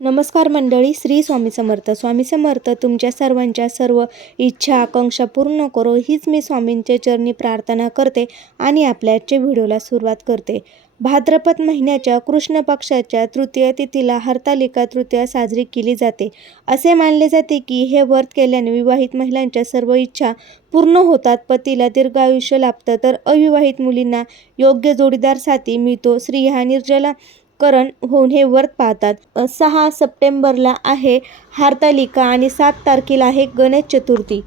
नमस्कार मंडळी श्री स्वामी समर्थ. स्वामी समर्थ तुमच्या सर्वांच्या सर्व इच्छा आकांक्षा पूर्ण करो. हीच मी स्वामींच्या चरणी प्रार्थना करते आणि आपल्या आजच्या व्हिडिओला सुरुवात करते. भाद्रपद महिन्याच्या कृष्ण पक्षाच्या तृतीय तिथीला हरतालिका तृतीया साजरी केली जाते. असे मानले जाते की हे व्रत केल्याने विवाहित महिलांच्या सर्व इच्छा पूर्ण होतात. पतीला दीर्घ आयुष्य लाभतं. तर अविवाहित मुलींना योग्य जोडीदार साथी मिळतो. स्त्रिया निर्जला करण होऊन हे व्रत पाळतात सहा सप्टेंबरला आहे हारतालिका आणि सात तारखेला आहे गणेश चतुर्थी.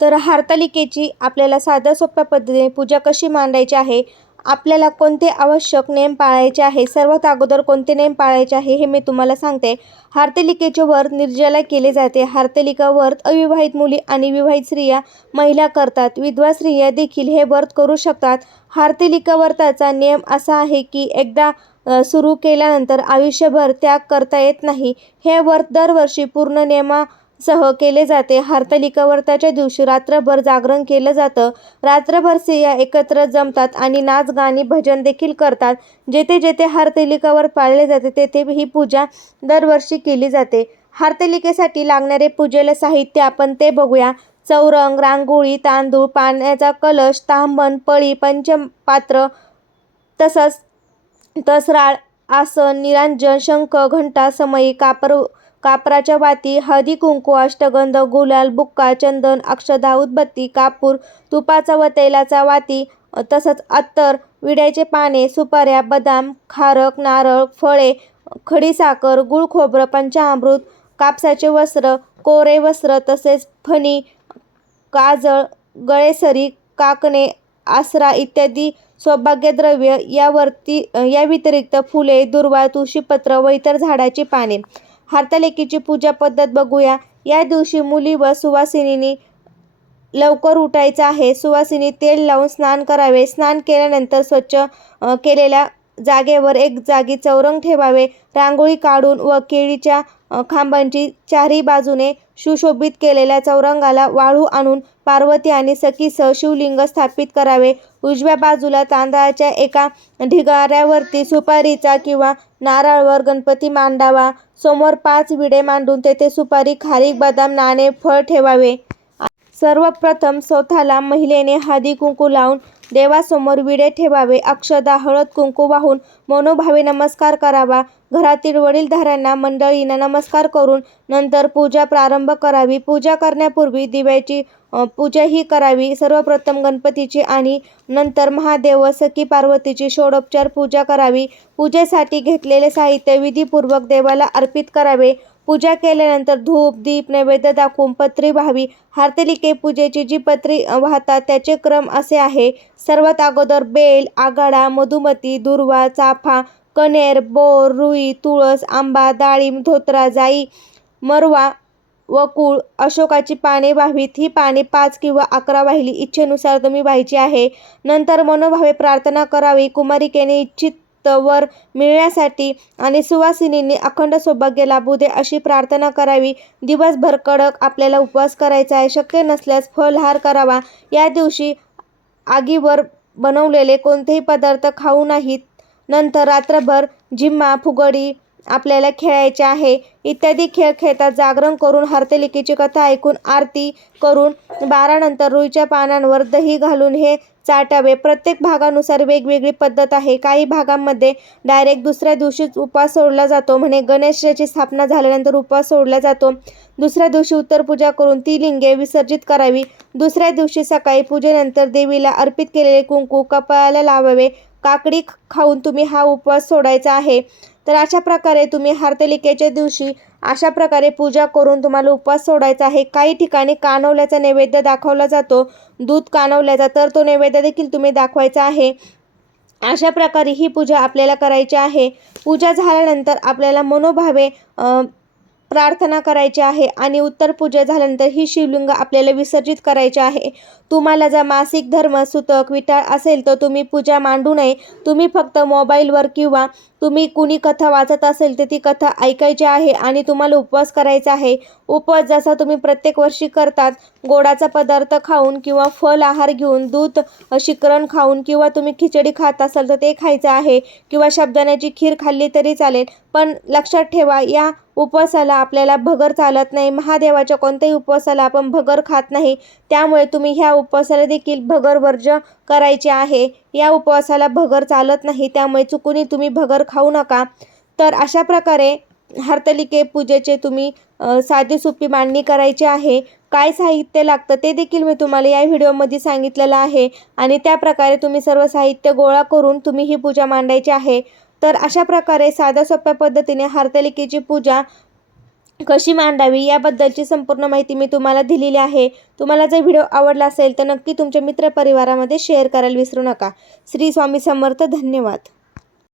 तर हारतालिकेची आपल्याला साध्या सोप्या पद्धतीने पूजा कशी मांडायची आहे? आपल्याला कोणते आवश्यक नेम पाळायचे आहे? सर्वात अगोदर कोणते नेम पाळायचे आहे हे मी तुम्हाला सांगते. हार्तलिकेचे व्रत निर्जला केले जाते. हार्तलिका व्रत अविवाहित मुली आणि विवाहित स्त्रिया महिला करतात. विधवा स्त्रिया देखील हे व्रत करू शकतात. हार्तलिका व्रताचा नियम असा आहे की एकदा सुरू केल्यानंतर आयुष्यभर त्याग करता येत नाही. हे व्रत दरवर्षी पूर्ण नियमासह केले जाते. हरतालिका व्रताच्या दिवशी रात्रभर जागरण केलं जातं. रात्रभर स्त्रिया एकत्र जमतात आणि नाच गाणी भजन देखील करतात. जेथे जेथे हरतालिका व्रत पाळले जाते तेथे ही पूजा दरवर्षी केली जाते. हरतालिकेसाठी लागणारे पूजेला साहित्य आपण ते बघूया. चौरंग रांगोळी तांदूळ पाण्याचा कलश तांबण पळी पंचपात्र तसंच तसराळ आसन निरांजन शंख घंटा समयी कापर कापराच्या वाती हळदी कुंकू अष्टगंध गुलाल बुक्का चंदन अक्षदा उदबत्ती कापूर तुपाचा व तेलाचा वाती तसंच अत्तर विड्याचे पाने सुपाऱ्या बदाम खारक नारळ फळे खडीसाखर गुळ खोबरं पंचामृत कापसाचे वस्त्र कोरे वस्त्र तसेच फणी काजळ गळेसरी काकणे आसरा इत्यादी सौभाग्यद्रव्य यावरती या व्यतिरिक्त फुले दुर्वा तुळशीपत्र व इतर झाडाची पाने. हार्तालेखीची पूजा पद्धत बघूया. या दिवशी मुली व सुवासिनीनी लवकर उठायचं आहे. सुवासिनी तेल लावून स्नान करावे. स्नान केल्यानंतर स्वच्छ केलेल्या जागेवर एक जागी चौरंग ठेवावे. रांगोळी काढून व केळीच्या खांबांची चारही बाजूने सुशोभित केलेल्या चौरंगाला वाळू आणून पार्वती आणि सखीसह शिवलिंग स्थापित करावे. उजव्या बाजूला तांदळाच्या एका ढिगाऱ्यावरती सुपारीचा किंवा नारळवर गणपती मांडावा. समोर पाच विडे मांडून तेथे सुपारी खारीक बदाम नाणे फळ ठेवावे. सर्वप्रथम स्वतःला महिलेने हळदी कुंकू लावून देवासमोर विडे ठेवावे. अक्षदा हळद कुंकू वाहून मनोभावे नमस्कार करावा. घरातील वडीलधाऱ्यांना मंडळींना नमस्कार करून नंतर पूजा प्रारंभ करावी. पूजा करण्यापूर्वी दिव्याची पूजा ही करावी. सर्वप्रथम गणपतीची आणि नंतर महादेव व सखी पार्वतीची षोडोपचार पूजा करावी. पूजेसाठी घेतलेले साहित्य विधीपूर्वक देवाला अर्पित करावे. पूजा केल्यानंतर धूप दीप नैवेद्य दाखवून पत्री व्हावी. हार्तलिके पूजेची जी पत्री वाहतात त्याचे क्रम असे आहे. सर्वात अगोदर बेल आगाडा मधुमती दुर्वा चाफा कनेर बोर रुई तुळस आंबा डाळिंब धोत्रा जाई मरवा व कुळ अशोकाची पाने व्हावीत. ही पाने पाच किंवा अकरा वाहिली इच्छेनुसार तुम्ही व्हायची आहे. नंतर मनोभावे प्रार्थना करावी. कुमारिकेने इच्छित वर मिळण्यासाठी आणि सुवासिनींनी अखंड सौभाग्य लाभू दे अशी प्रार्थना करावी. दिवसभर कडक आपल्याला उपवास करायचा आहे. शक्य नसल्यास फलहार करावा. या दिवशी आगीवर बनवलेले कोणतेही पदार्थ खाऊ नाहीत. नंतर रात्रभर झिम्मा फुगडी आपल्याला खेळायचे आहे. इत्यादी खेळ खेळतात जागरण करून हरतेलिकेची कथा ऐकून आरती करून बारानंतर रुईच्या पानांवर दही घालून हे चाटावे. प्रत्येक भागानुसार वेगवेगळी पद्धत आहे. काही भागांमध्ये डायरेक्ट दुसऱ्या दिवशीच उपवास सोडला जातो म्हणे. गणेशाची स्थापना झाल्यानंतर उपवास सोडला जातो. दुसऱ्या दिवशी उत्तर पूजा करून ती लिंगे विसर्जित करावी. दुसऱ्या दिवशी सकाळी पूजेनंतर देवीला अर्पित केलेले कुंकू कपाळाला लावावे. काकडी खाऊन तुम्ही हा उपवास सोडायचा आहे. तर अशा प्रकारे तुम्ही हरतलिकेच्या दिवशी अशा प्रकारे पूजा करून तुम्हाला उपवास सोडायचा आहे. काही ठिकाणी कानवल्याचा नैवेद्य दाखवला जातो. दूध कानवल्याचा तर तो नैवेद्य देखील तुम्ही दाखवायचा आहे. अशा प्रकारे ही पूजा आपल्याला करायची आहे. पूजा झाल्यानंतर आपल्याला मनोभावे प्रार्थना करायची आहे आणि उत्तर पूजा झाल्यानंतर ही शिवलिंग आपल्याला विसर्जित करायचे आहे. तुम्हाला जर मासिक धर्म सुतक विटाळ असेल तर तुम्ही पूजा मांडू नये. तुम्ही फक्त मोबाईलवर किंवा तुम्ही कुणी कथा वाचत असेल तर ती कथा ऐकायची आहे आणि तुम्हाला उपवास करायचा आहे. उपवास जसा तुम्ही प्रत्येक वर्षी करतात गोडाचा पदार्थ खाऊन किंवा फल आहार घेऊन दूध शिकरण खाऊन किंवा तुम्ही खिचडी खात असाल तर ते खायचं आहे किंवा शब्दाण्याची खीर खाल्ली तरी चालेल. पण लक्षात ठेवा या उपवासाला आपल्याला भगर चालत नाही महादेवाच्या कोणत्याही उपवासाला आपण भगर खात नाही त्यामुळे तुम्ही ह्या उपवासाला देखील भगर वर्ज करायचे आहे. या उपवासाला भगर चालत नाही त्यामुळे चुकूनही तुम्ही भगर खाऊ नका. तर अशा प्रकारे हरतलिके पूजेचे तुम्ही साधी सोपी मांडणी करायची आहे. काय साहित्य लागतं ते देखील मी तुम्हाला या व्हिडिओमध्ये सांगितलेलं आहे. आणि त्या प्रकारे तुम्ही सर्व साहित्य गोळा करून तुम्ही ही पूजा मांडायची आहे. तर अशा प्रकारे साध्या सोप्या पद्धतीने हरतालिकेची पूजा कशी मांडावी याबद्दलची संपूर्ण माहिती मी तुम्हाला दिलेली आहे. तुम्हाला जर व्हिडिओ आवडला असेल तर नक्की तुमच्या मित्रपरिवारामध्ये शेअर करायला विसरू नका. श्री स्वामी समर्थ धन्यवाद.